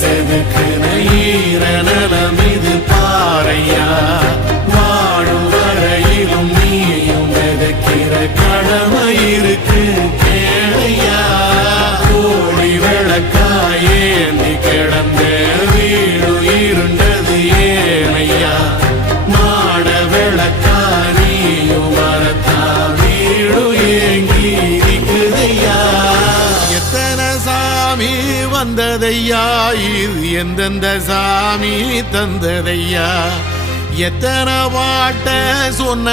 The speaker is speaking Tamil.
செதுக்குன ஈர நலம் இது பாறையா வாழும் வரையிலும் நீயும் விதைக்கிற கடமை இருக்கு கேளையா கோழி விளக்காயேந்தி கிடந்த வீடு இருண்டது ஏனையா மாட விளக்கா நீயும் வரத்தா வீடு ஏங்கி இருக்குதையா எத்தனை சாமி வந்ததையா இது எந்தெந்த சாமி தந்ததையா எத்தனை பாட்ட சொன்ன